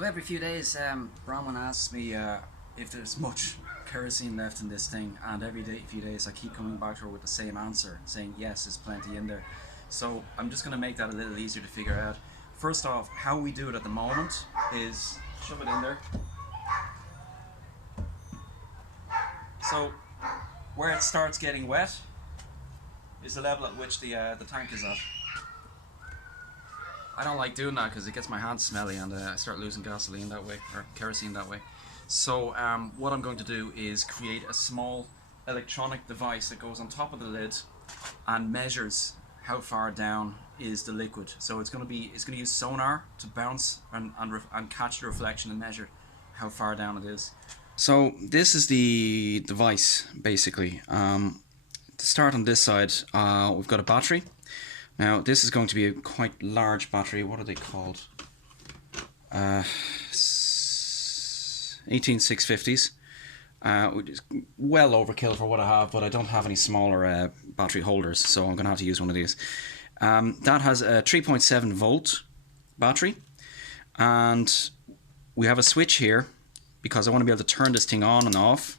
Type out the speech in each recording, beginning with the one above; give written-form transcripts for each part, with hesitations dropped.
So every few days, Bronwyn asks me if there's much kerosene left in this thing, and every few days I keep coming back to her with the same answer, saying yes, there's plenty in there. So I'm just going to make that a little easier to figure out. First off, how we do it at the moment is shove it in there. So where it starts getting wet is the level at which the tank is at. I don't like doing that because it gets my hands smelly and I start losing gasoline that way, or kerosene that way. So what I'm going to do is create a small electronic device that goes on top of the lid and measures how far down is the liquid. So it's going to use sonar to bounce and catch the reflection and measure how far down it is. So this is the device basically. To start on this side, we've got a battery. Now this is going to be a quite large battery. What are they called? 18650s. Which is well overkill for what I have, but I don't have any smaller battery holders, so I'm going to have to use one of these. That has a 3.7 volt battery, and we have a switch here because I want to be able to turn this thing on and off.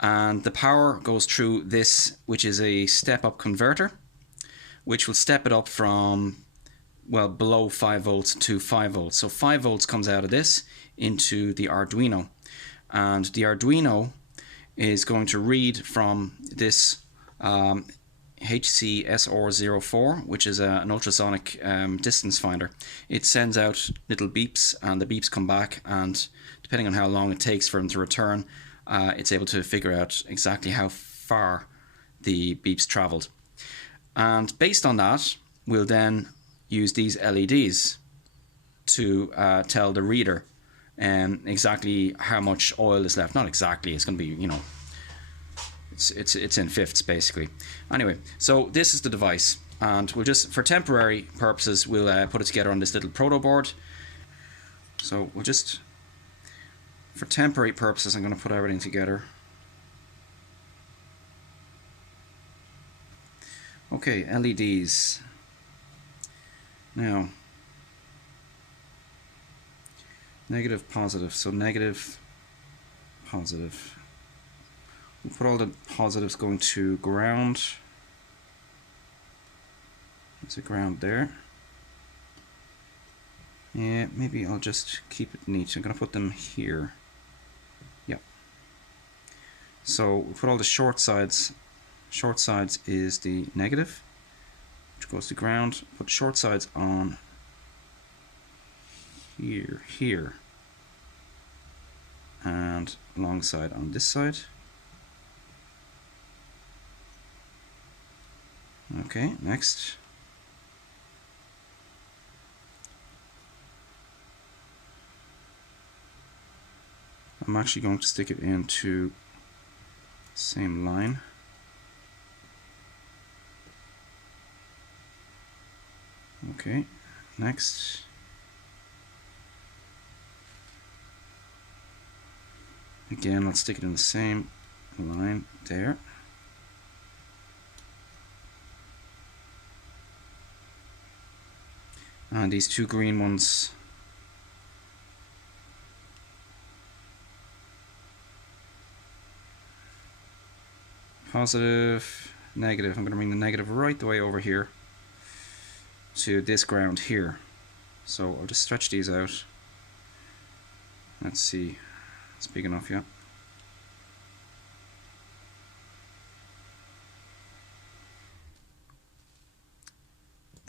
And the power goes through this, which is a step-up converter, which will step it up from, well, below 5 volts to 5 volts. So 5 volts comes out of this into the Arduino. And the Arduino is going to read from this HCSR04, which is an ultrasonic distance finder. It sends out little beeps, and the beeps come back, and depending on how long it takes for them to return, it's able to figure out exactly how far the beeps traveled. And based on that, we'll then use these LEDs to tell the reader exactly how much oil is left. Not exactly, it's going to be, you know, it's in fifths basically. Anyway, so this is the device, and we'll just, for temporary purposes, we'll put it together on this little proto board. So we'll just, for temporary purposes, I'm going to put everything together. Okay, LEDs. Now, negative, positive. So negative, positive. We'll put all the positives going to ground. There's a ground there. Yeah, maybe I'll just keep it neat. I'm going to put them here. Yep. So we'll put all the short sides. Short sides is the negative, which goes to ground. Put short sides on here, and long side on this side. Okay, next. I'm actually going to stick it into the same line. Okay, next. Again, let's stick it in the same line there. And these two green ones, positive, negative. I'm going to bring the negative right the way over here to this ground here. So I'll just stretch these out. Let's see, it's big enough, yeah.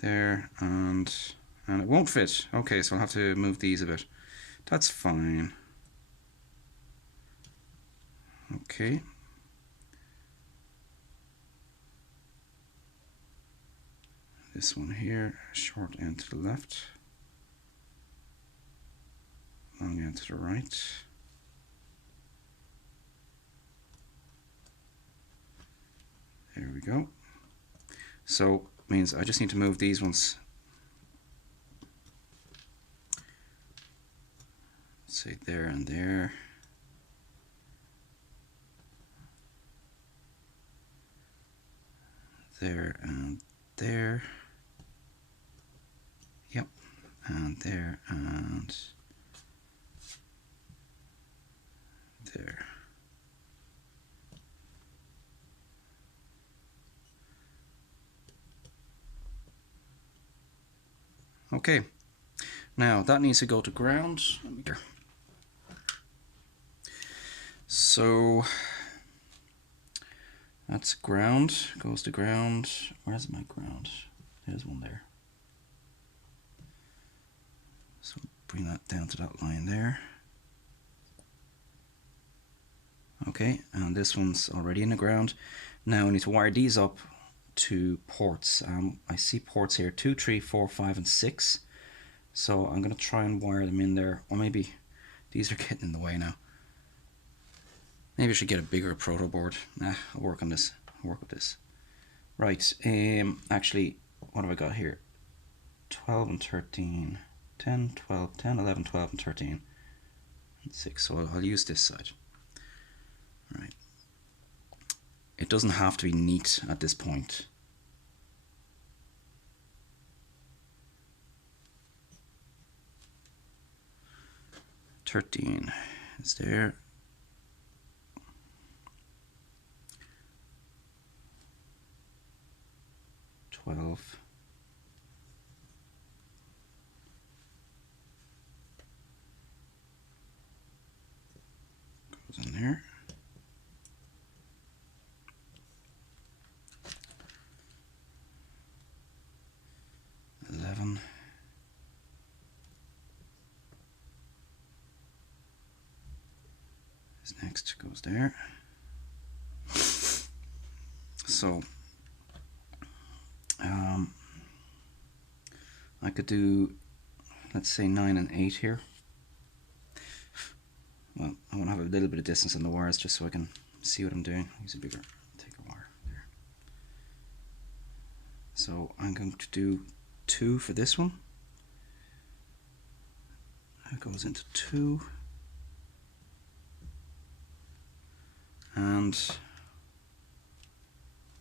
There, and it won't fit. Okay, so I'll have to move these a bit. That's fine. Okay. This one here, short end to the left, long end to the right. There we go. So means I just need to move these ones. Say there and there. There and there. Yep. and there, and there. Okay, now that needs to go to ground. So that's ground, goes to ground. Where's my ground? There's one there. So bring that down to that line there. Okay, and this one's already in the ground. Now we need to wire these up to ports. I see ports here, 2, 3, 4, 5, and 6. So I'm going to try and wire them in there, or maybe these are getting in the way now. Maybe I should get a bigger proto board. I'll work on this. I'll work with this. Right, actually, what have I got here? 12 and 13, 10, 12, 10, 11, 12, and 13, and 6. So I'll use this side. Right. It doesn't have to be neat at this point. $13 is there. 12. Goes in there. 11. This next goes there. So I could do, let's say 9 and 8 here. Well, I want to have a little bit of distance in the wires just so I can see what I'm doing. Use a bigger, thicker wire there. So I'm going to do 2 for this one. That goes into 2. And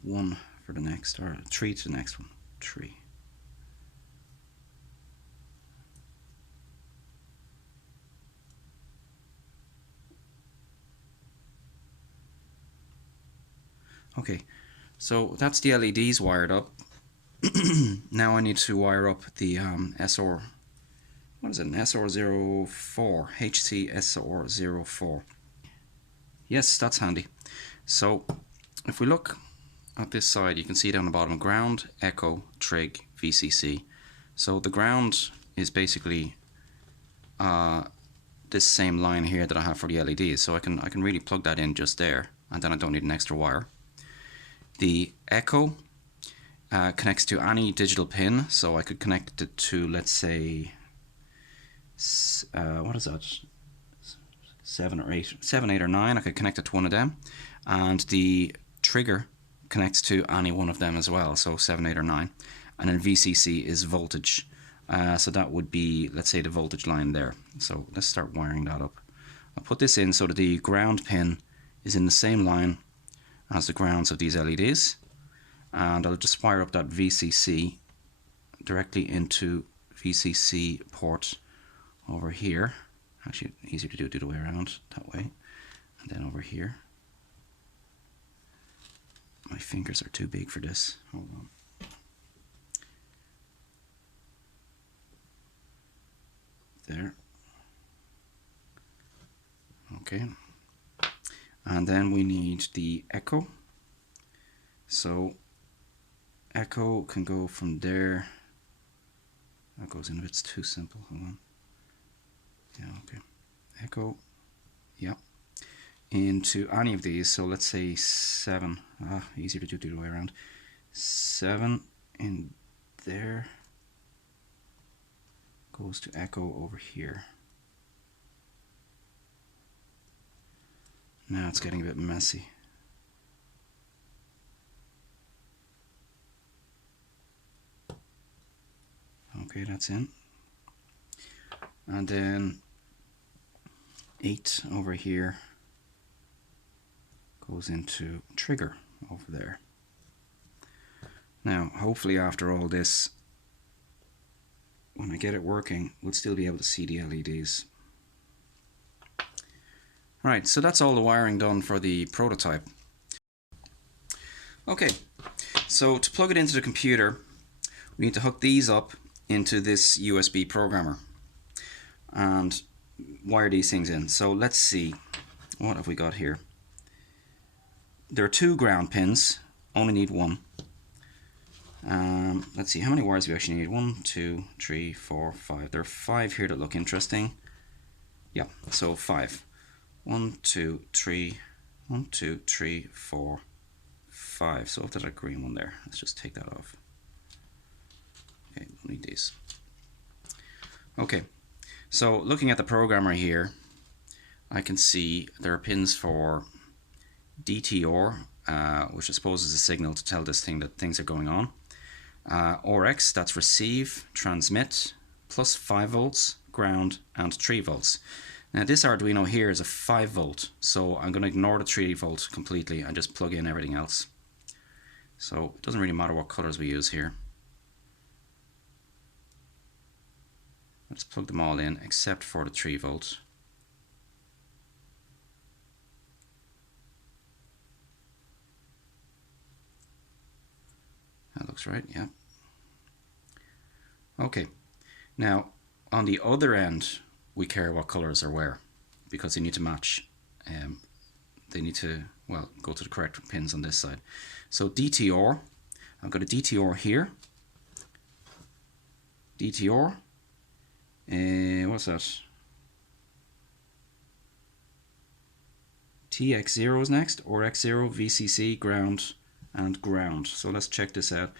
1 for the next, or 3 to the next one. 3. Okay, so that's the LEDs wired up. Now I need to wire up the SR, what is it, an SR04, HC SR04. Yes, that's handy. So if we look at this side, you can see down the bottom, ground, echo, trig, VCC. So the ground is basically this same line here that I have for the LEDs. So I can really plug that in just there, and then I don't need an extra wire. The echo connects to any digital pin, so I could connect it to, let's say, what is that? 7, 8, or 9. I could connect it to one of them, and the trigger connects to any one of them as well, so 7, 8, or 9. And then VCC is voltage, so that would be, let's say, the voltage line there. So let's start wiring that up. I'll put this in so that the ground pin is in the same line as the grounds of these LEDs, and I'll just wire up that VCC directly into VCC port over here. Actually, easier to do it the other way around, that way, and then over here. My fingers are too big for this. Hold on. There. Okay. And then we need the echo. So echo can go from there. That goes in a bit too simple. Hold on. Yeah, okay. Echo. Yeah. Into any of these. So let's say 7. Easier to do the other way around. 7 in there. Goes to echo over here. Now it's getting a bit messy. Okay, that's in. And then 8 over here goes into trigger over there. Now, hopefully after all this, when I get it working, we'll still be able to see the LEDs. Right, so that's all the wiring done for the prototype. Okay, so to plug it into the computer, we need to hook these up into this USB programmer and wire these things in. So let's see, what have we got here? There are 2 ground pins, only need 1. Let's see how many wires we actually need. 1, 2, 3, 4, 5. There are 5 here that look interesting. Yeah, so 5. 1, 2, 3, 1, 2, 3, 4, 5. So if there's a green one there, let's just take that off. Okay, don't need these. Okay, so looking at the programmer here, I can see there are pins for DTR, which I suppose is a signal to tell this thing that things are going on. RX, that's receive, transmit, plus 5 volts, ground, and 3 volts. Now this Arduino here is a 5 volt, so I'm going to ignore the 3 volt completely and just plug in everything else. So it doesn't really matter what colors we use here. Let's plug them all in except for the 3 volt. That looks right, yeah. Okay, now on the other end we care what colors are where, because they need to match. They need to, well, go to the correct pins on this side. So DTR, I've got a DTR here. DTR, what's that? TX0 is next, or X0, VCC, ground, and ground. So let's check this out.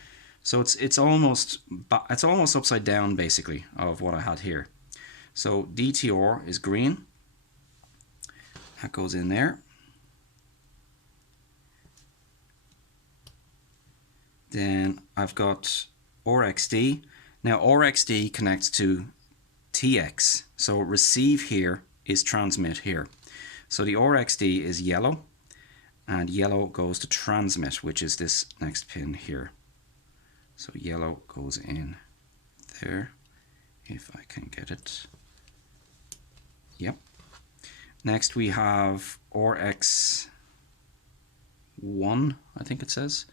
So it's almost upside down basically of what I had here. So DTR is green. That goes in there. Then I've got RXD. Now RXD connects to TX. So receive here is transmit here. So the RXD is yellow, and yellow goes to transmit, which is this next pin here. So yellow goes in there, if I can get it. Yep. Next we have RX1, I think it says,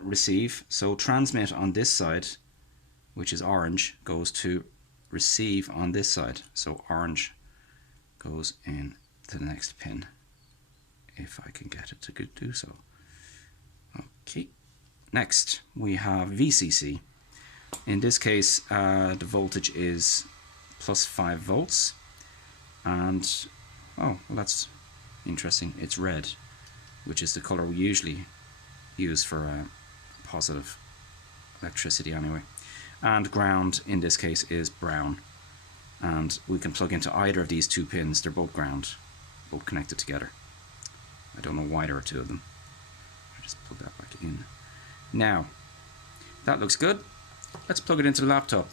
receive. So transmit on this side, which is orange, goes to receive on this side. So orange goes in to the next pin, if I can get it to do so. Okay. Next we have VCC. In this case the voltage is plus 5 volts, and oh, well, that's interesting, it's red, which is the color we usually use for positive electricity anyway. And ground in this case is brown, and we can plug into either of these 2 pins. They're both ground, both connected together. I don't know why there are 2 of them. I just plug that back in. Now that looks good. Let's plug it into the laptop.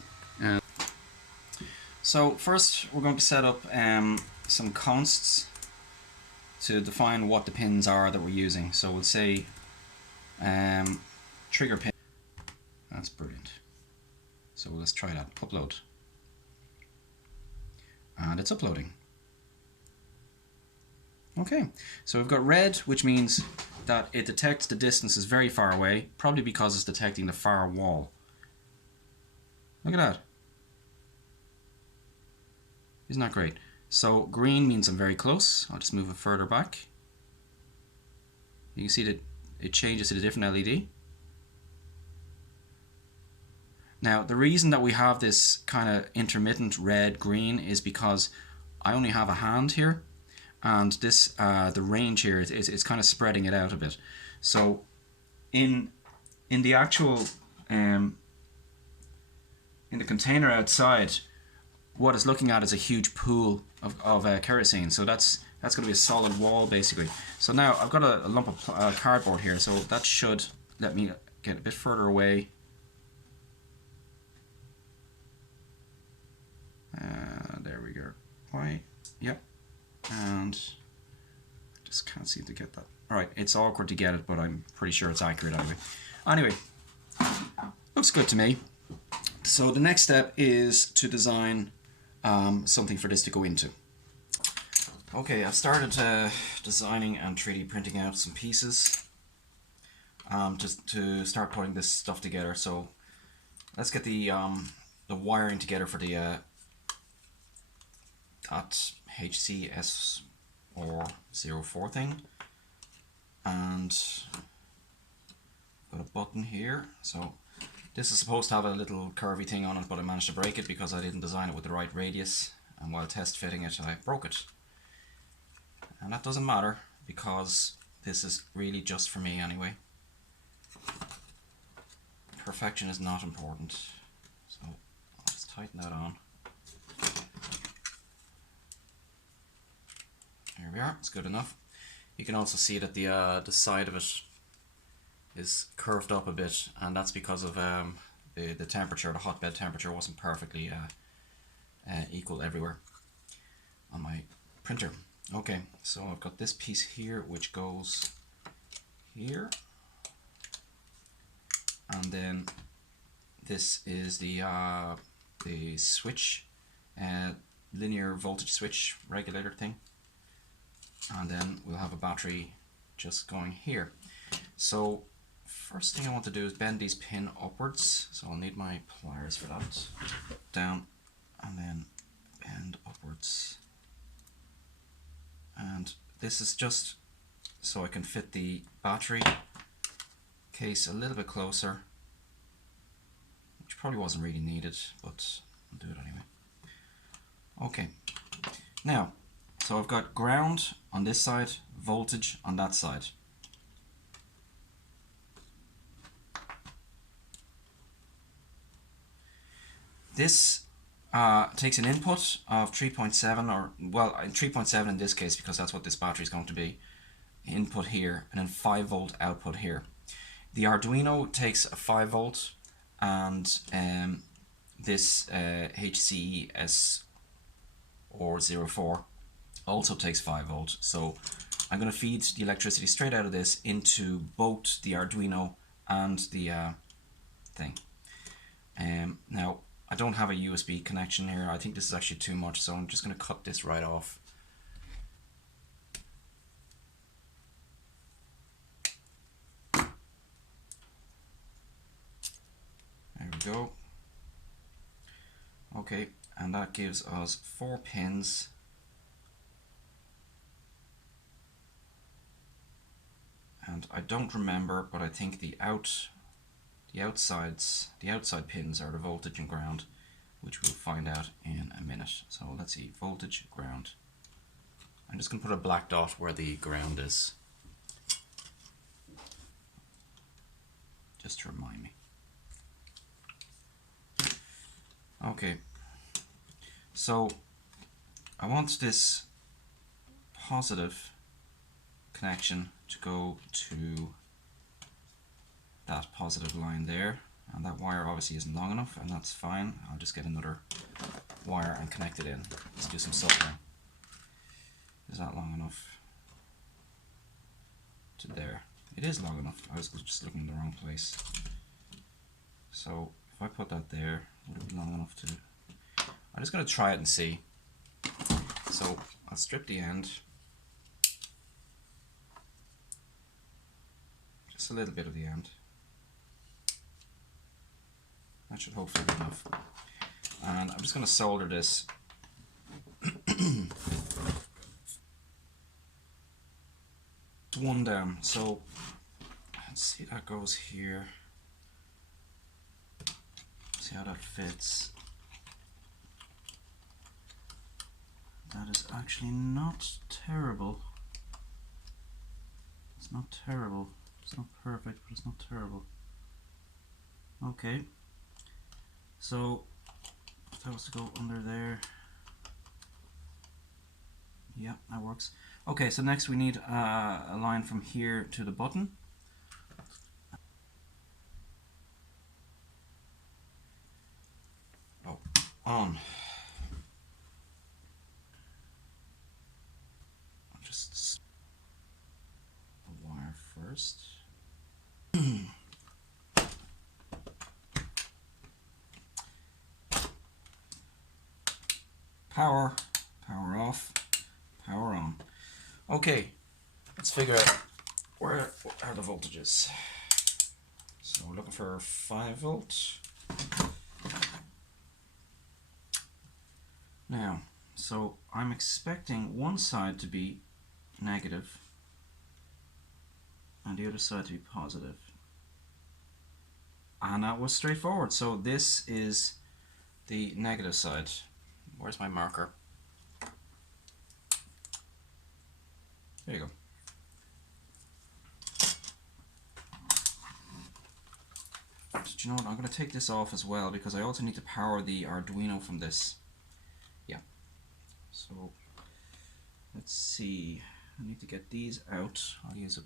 So first we're going to set up some consts to define what the pins are that we're using. So we'll say trigger pin. That's brilliant. So let's try that. Upload. And it's uploading. Okay, so we've got red, which means that it detects the distance is very far away, probably because it's detecting the far wall. Look at that. Isn't that great? So green means I'm very close. I'll just move it further back. You can see that it changes to a different LED. Now the reason that we have this kind of intermittent red-green is because I only have a hand here, and this the range here is kind of spreading it out a bit. So in the actual in the container outside, what it's looking at is a huge pool of kerosene. So that's going to be a solid wall basically. So now I've got a lump of cardboard here, so that should let me get a bit further away. There we go. Why? Yep. And I just can't seem to get that. Alright, it's awkward to get it, but I'm pretty sure it's accurate anyway. Anyway, looks good to me. So the next step is to design something for this to go into. Okay, I've started designing and 3D printing out some pieces just to start putting this stuff together. So let's get the wiring together for the .hcs or 04 thing, and got a button here. So this is supposed to have a little curvy thing on it, but I managed to break it because I didn't design it with the right radius, and while test fitting it I broke it. And that doesn't matter because this is really just for me anyway. Perfection is not important. So I'll just tighten that on. There we are, it's good enough. You can also see that the side of it is curved up a bit, and that's because of the temperature. The hotbed temperature wasn't perfectly equal everywhere on my printer. Okay, so I've got this piece here which goes here, and then this is the switch, linear voltage switch regulator thing, and then we'll have a battery just going here. So first thing I want to do is bend these pin upwards, so I'll need my pliers for that. Down and then bend upwards, and this is just so I can fit the battery case a little bit closer, which probably wasn't really needed, but I'll do it anyway. Okay, now so I've got ground on this side, voltage on that side. This takes an input of 3.7, or well, 3.7 in this case because that's what this battery is going to be. Input here, and then 5 volt output here. The Arduino takes a 5 volt, and this HCS or 04 also takes 5 volt. So I'm going to feed the electricity straight out of this into both the Arduino and the thing. Now I don't have a USB connection here. I think this is actually too much, so I'm just going to cut this right off. There we go. Okay, and that gives us 4 pins. And I don't remember, but I think the outside pins are the voltage and ground, which we'll find out in a minute. So let's see, voltage, ground. I'm just going to put a black dot where the ground is, just to remind me. Okay, so I want this positive connection to go to that positive line there, and that wire obviously isn't long enough, and that's fine. I'll just get another wire and connect it in. Let's do some soldering. Is that long enough to there? It is long enough. I was just looking in the wrong place. So if I put that there, would it be long enough to... I'm just going to try it and see. So I'll strip the end. Just a little bit of the end. That should hopefully be enough. And I'm just going to solder this. One down. So let's see, that goes here. See how that fits. That is actually not terrible. It's not terrible. It's not perfect, but it's not terrible. Okay. So if that was to go under there. Yeah, that works. Okay, so next we need a line from here to the button. Oh, on. I'll just the wire first. power, power off, power on. Okay, let's figure out where are the voltages. So we're looking for 5 volt. Now, so I'm expecting one side to be negative and the other side to be positive. And that was straightforward. So this is the negative side. Where's my marker? There you go. But you know what? I'm going to take this off as well because I also need to power the Arduino from this. Yeah. So let's see. I need to get these out. I'll use a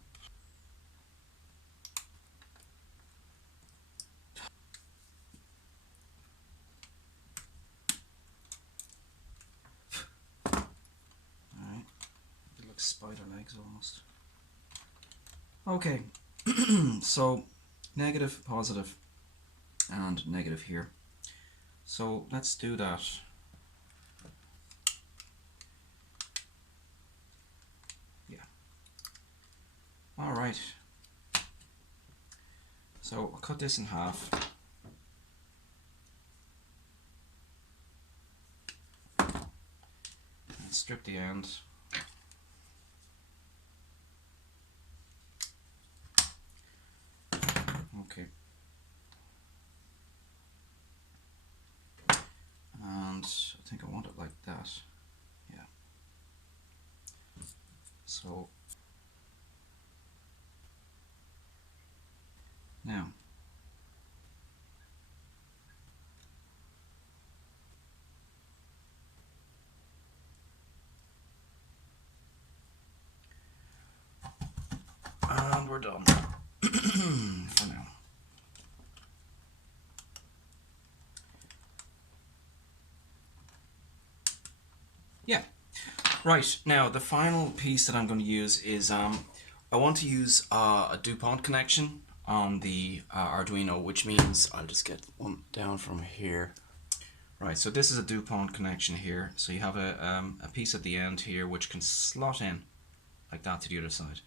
spider legs almost. Okay, so negative, positive, and negative here. So let's do that. Yeah. All right. So I'll cut this in half. And strip the end. Okay. And I think I want it like that. Yeah. So now and we're done for now. Yeah. Right, now the final piece that I'm going to use is I want to use a DuPont connection on the Arduino, which means I'll just get one down from here. Right, so this is a DuPont connection here. So you have a piece at the end here which can slot in like that to the other side.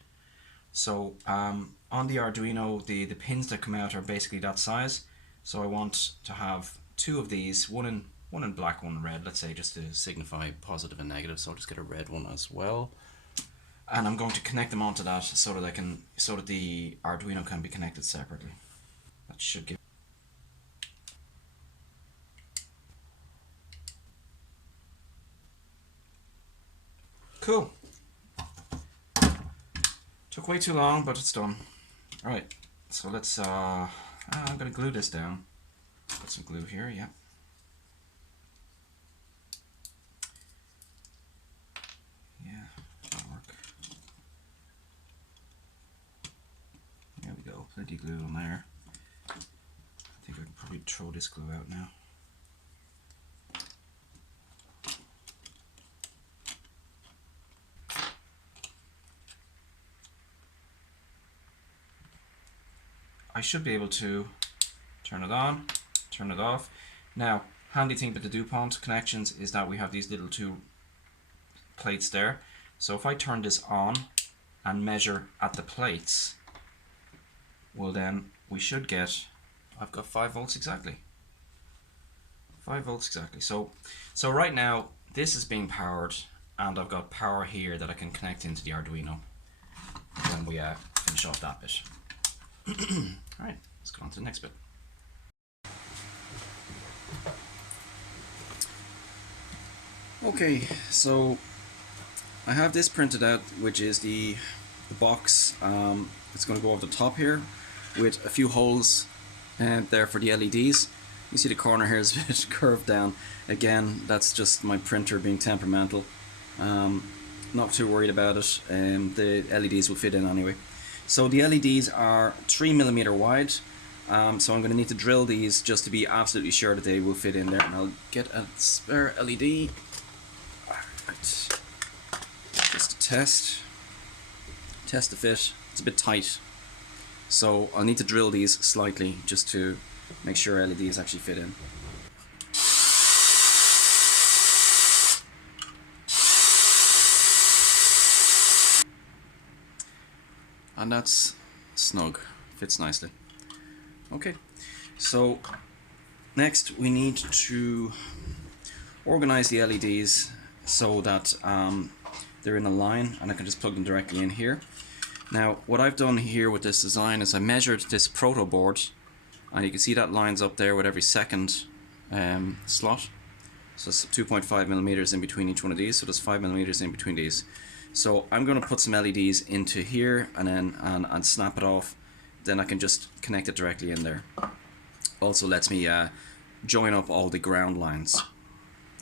So on the Arduino, the pins that come out are basically that size. So I want to have 2 of these, one in black, one in red, let's say, just to signify positive and negative. So I'll just get a red one as well. And I'm going to connect them onto that so that the Arduino can be connected separately. That should give. Cool. Took way too long, but it's done. Alright, so let's, I'm going to glue this down. Put some glue here, yeah. Yeah, that'll work. There we go, plenty of glue on there. I think I can probably throw this glue out now. I should be able to turn it on, turn it off. Now, handy thing with the DuPont connections is that we have these little 2 plates there. So if I turn this on and measure at the plates, well then we should get, I've got 5 volts exactly. 5 volts exactly. So right now this is being powered and I've got power here that I can connect into the Arduino when we finish off that bit. Alright, let's go on to the next bit. Okay, so I have this printed out, which is the box. It's going to go over the top here with a few holes there for the LEDs. You see the corner here is a bit curved down. Again, that's just my printer being temperamental. Not too worried about it. The LEDs will fit in anyway. So the LEDs are 3mm wide, so I'm going to need to drill these just to be absolutely sure that they will fit in there. And I'll get a spare LED. Right. Just to test the fit. It's a bit tight, so I'll need to drill these slightly just to make sure LEDs actually fit in. and that's snug, fits nicely. Okay, so next we need to organize the LEDs so that they're in a line, and I can just plug them directly in here. Now what I've done here with this design is I measured this proto board, and you can see that lines up there with every second slot. So it's 2.5 millimeters in between each one of these, so there's 5 millimeters in between these. So I'm going to put some LEDs into here and then and snap it off. Then I can just connect it directly in there. Also lets me join up all the ground lines.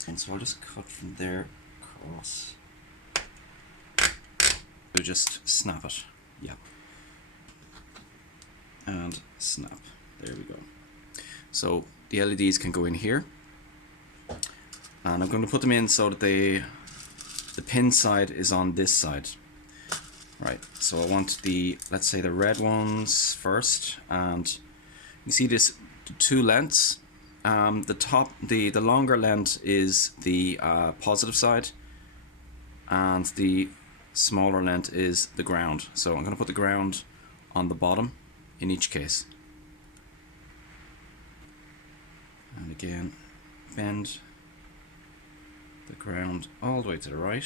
And so I'll just cut from there across. So just snap it. Yep. And snap. There we go. So the LEDs can go in here. And I'm going to put them in so that the pin side is on this side. Right, so I want let's say the red ones first, and you see this two lengths. The longer length is the positive side, and the smaller length is the ground. So I'm going to put the ground on the bottom in each case. And again, bend the ground all the way to the right.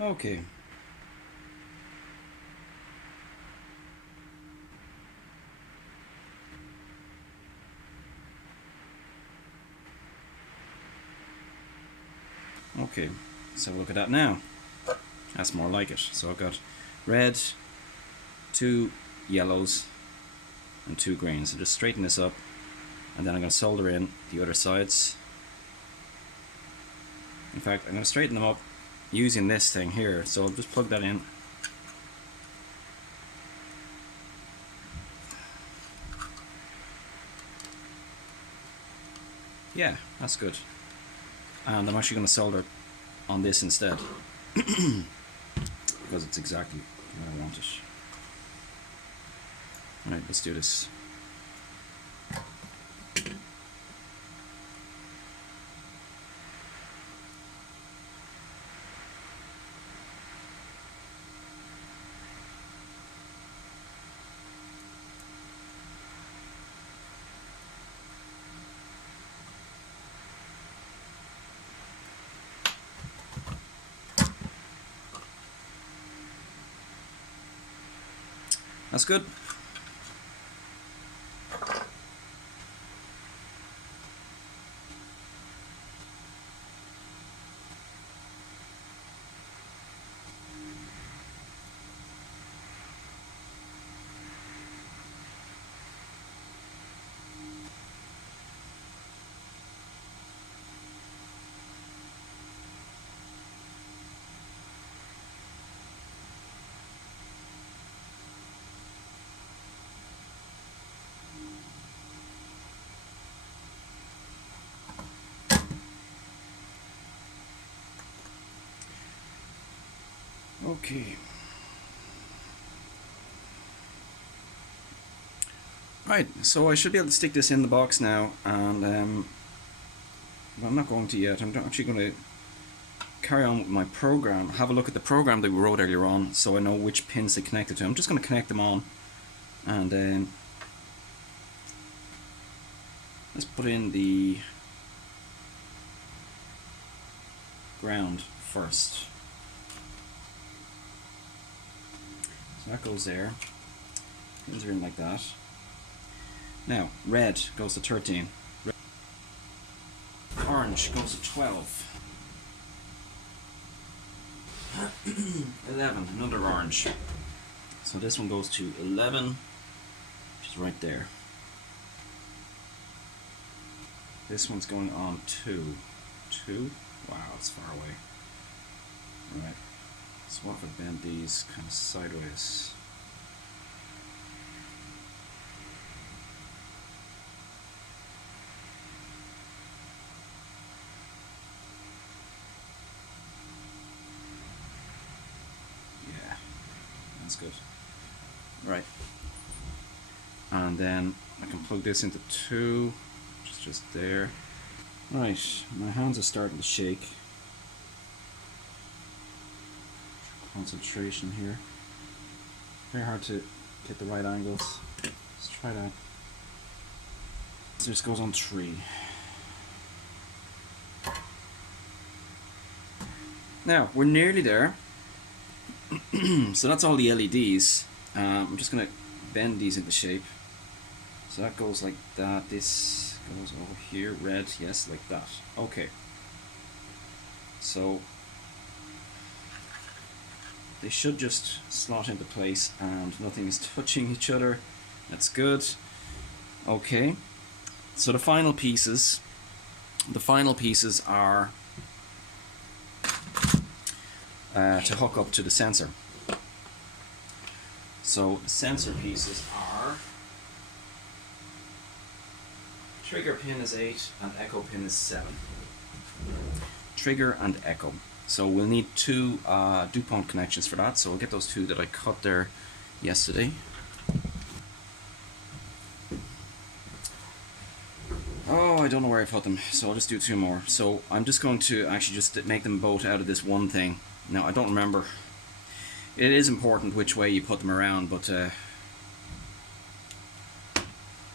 Okay. Okay, let's have a look at that now. That's more like it. So I've got red, 2 yellows, and 2 greens. So just straighten this up, and then I'm going to solder in the other sides. In fact, I'm going to straighten them up using this thing here. So I'll just plug that in. Yeah, that's good. And I'm actually going to solder on this instead because it's exactly where I want it. Alright, let's do this. That's good. Okay. Right, so I should be able to stick this in the box now, and I'm not going to yet. I'm actually going to carry on with my program, have a look at the program that we wrote earlier on, so I know which pins they connected to. I'm just going to connect them on, and then let's put in the ground first. So that goes there. Pins are in like that. Now, red goes to 13. Orange goes to 12. 11, another orange. So this one goes to 11, which is right there. This one's going on 2. 2? Wow, it's far away. Right. So what if I bend these kind of sideways? Yeah, that's good. Right. And then I can plug this into 2, which is just there. Right, my hands are starting to shake. concentration here. Very hard to get the right angles. Let's try that. So this goes on 3. Now, we're nearly there. So that's all the LEDs. I'm just going to bend these into shape. So that goes like that. This goes over here. Red, yes, like that. Okay. So they should just slot into place and nothing is touching each other. That's good. Okay. So the final pieces are to hook up to the sensor. So the sensor pieces are, trigger pin is 8 and echo pin is 7. Trigger and echo. So we'll need 2 DuPont connections for that, so we'll get those 2 that I cut there yesterday. Oh, I don't know where I put them, so I'll just do 2 more. So I'm just going to actually just make them both out of this one thing. Now, I don't remember. It is important which way you put them around, but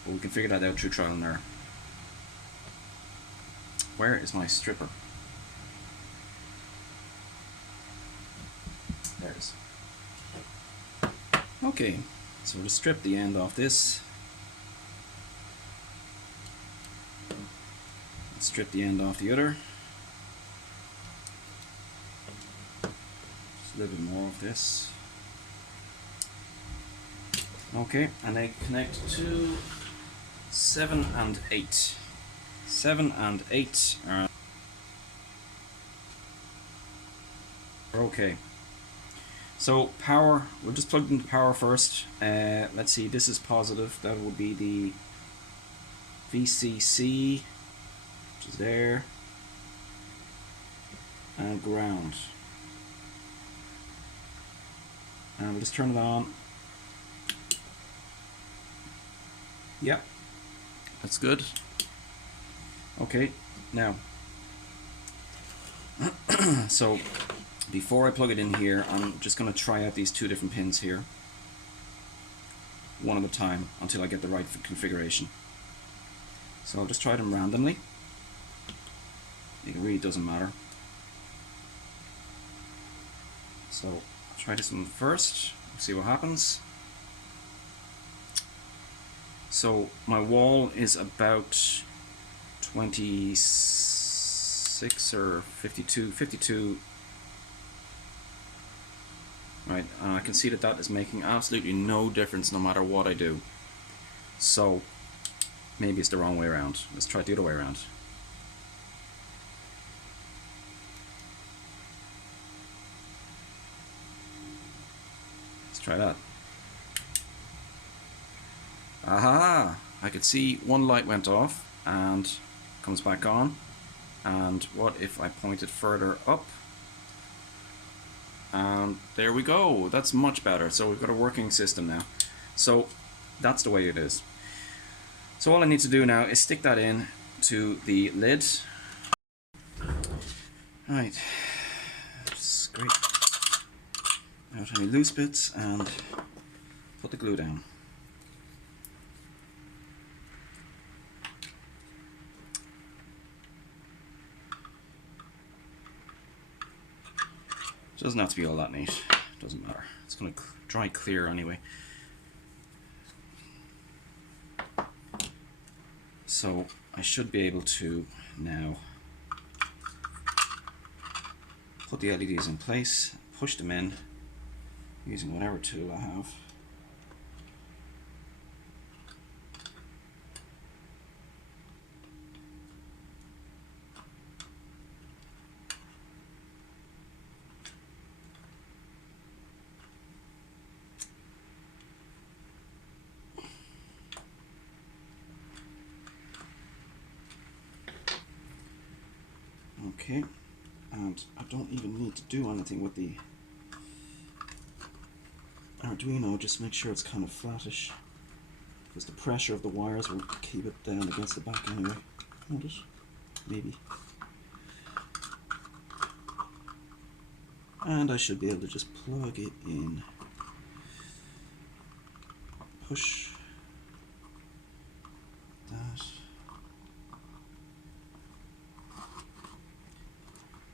we can figure that out through trial and error. Where is my stripper? There it is. Okay, so we'll strip the end off this. Strip the end off the other. Just a little bit more of this. Okay, and they connect to 7 and 8. 7 and 8 are okay. So power, we'll just plug into power first. Let's see, this is positive. That would be the VCC, which is there, and ground. And we'll just turn it on. Yep, that's good. Okay, now, so before I plug it in here, I'm just going to try out these 2 different pins here, one at a time, until I get the right configuration. So I'll just try them randomly. It really doesn't matter. So I'll try this one first, see what happens. So my wall is about 26 or 52. Right, and I can see that that is making absolutely no difference no matter what I do. So maybe it's the wrong way around. Let's try it the other way around. Let's try that. Aha! I could see one light went off and comes back on. And what if I point it further up? And there we go. That's much better. So we've got a working system now. So that's the way it is. So all I need to do now is stick that in to the lid. Right. Scrape out any loose bits and put the glue down. It doesn't have to be all that neat. It doesn't matter. It's going to dry clear anyway. So I should be able to now put the LEDs in place, push them in using whatever tool I have. Okay, and I don't even need to do anything with the Arduino, just make sure it's kind of flattish, because the pressure of the wires will keep it down against the back anyway. Won't it? Maybe. And I should be able to just plug it in. Push that.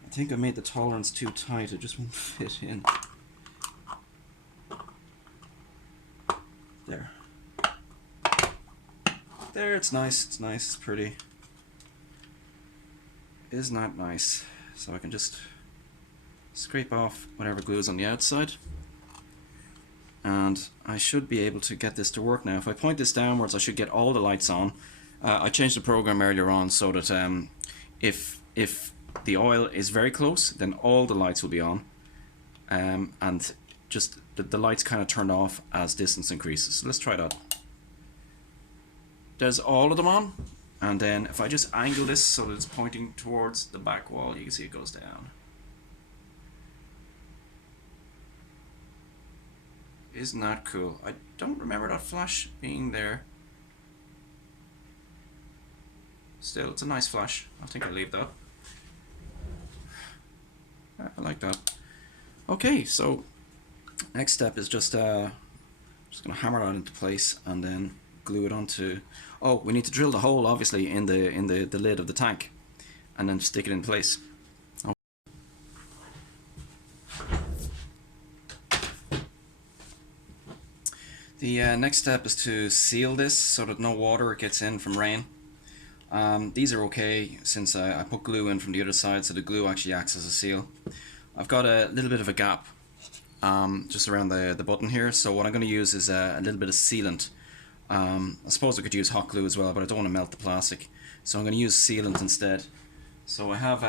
I think I made the tolerance too tight, it just won't fit in. There. There, it's nice, it's pretty. Isn't that nice? So I can just scrape off whatever glue is on the outside. And I should be able to get this to work now. If I point this downwards, I should get all the lights on. I changed the program earlier on so that if the oil is very close, then all the lights will be on. And just the lights kind of turn off as distance increases. So let's try that. There's all of them on. And then if I just angle this so that it's pointing towards the back wall, you can see it goes down. Isn't that cool? I don't remember that flash being there. Still, it's a nice flash. I think I'll leave that. I like that. Okay, so next step is just gonna hammer that into place and then glue it onto. Oh, we need to drill the hole obviously in the lid of the tank, and then stick it in place. The next step is to seal this so that no water gets in from rain. These are okay since I put glue in from the other side, so the glue actually acts as a seal. I've got a little bit of a gap just around the button here, so what I'm going to use is a little bit of sealant. I suppose I could use hot glue as well, but I don't want to melt the plastic, so I'm going to use sealant instead. So I have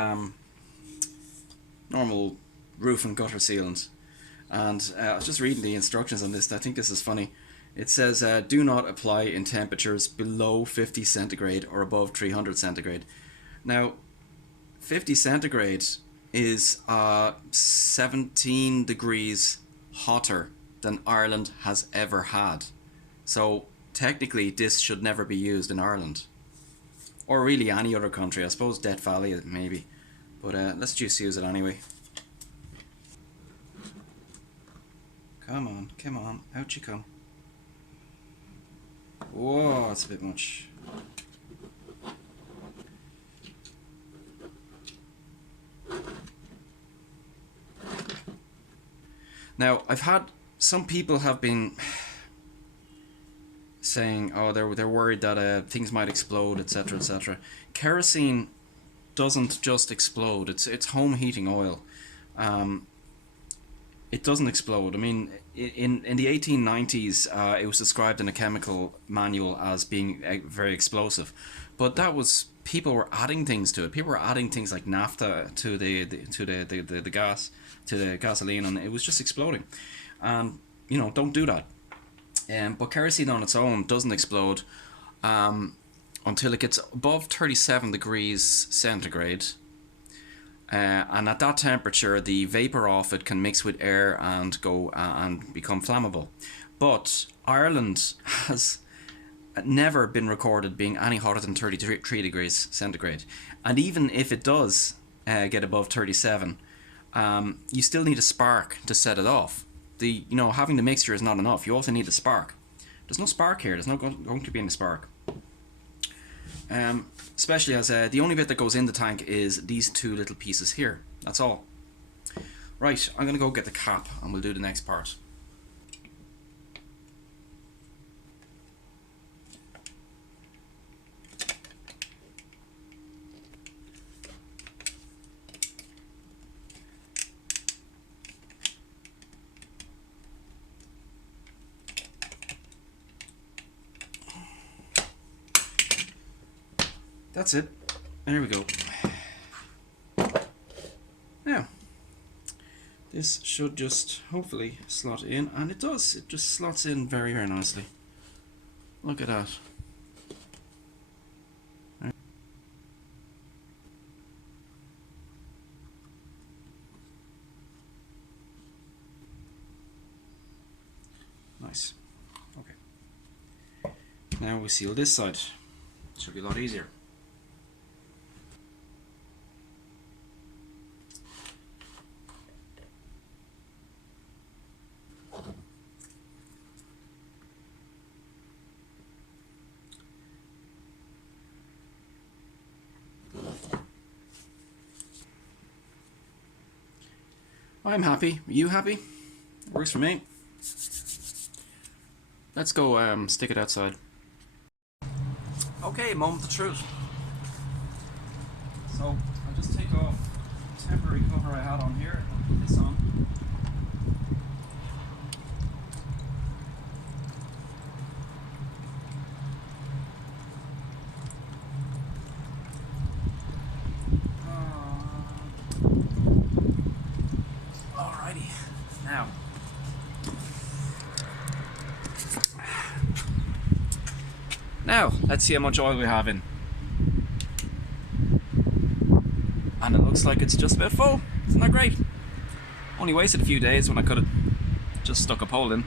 normal roof and gutter sealant, and I was just reading the instructions on this. I think this is funny. It says do not apply in temperatures below 50 centigrade or above 300 centigrade. Now 50 centigrade is 17 degrees hotter than Ireland has ever had. So technically this should never be used in Ireland, or really any other country. I suppose Death Valley maybe, but let's just use it anyway. Come on, out you come. Whoa, that's a bit much. Now, I've had some people have been saying, oh, they're worried that things might explode, etc., etc. Kerosene doesn't just explode. It's home heating oil. It doesn't explode. I mean, in the 1890s, it was described in a chemical manual as being very explosive, but that was, people were adding things to it. People were adding things like naphtha to the gas, to the gasoline, and it was just exploding. And you know, don't do that. But kerosene on its own doesn't explode until it gets above 37 degrees centigrade. And at that temperature, the vapor off it can mix with air and go and become flammable. But Ireland has never been recorded being any hotter than 33 degrees centigrade. And even if it does get above 37, you still need a spark to set it off. Having the mixture is not enough. You also need a spark. There's no spark here. There's not going to be any spark. Especially as the only bit that goes in the tank is these two little pieces here. That's all. Right, I'm going to go get the cap and we'll do the next part. That's it. There we go. Now, this should just hopefully slot in, and it does. It just slots in very, very nicely. Look at that. Nice. Okay. Now we seal this side. Should be a lot easier. I'm happy. Are you happy? Works for me. Let's go stick it outside. Okay, moment of truth. So I'll just take off the temporary cover I had on here and put this on. Alrighty, now let's see how much oil we have in. And it looks like it's just about full. Isn't that great? Only wasted a few days when I could have just stuck a pole in.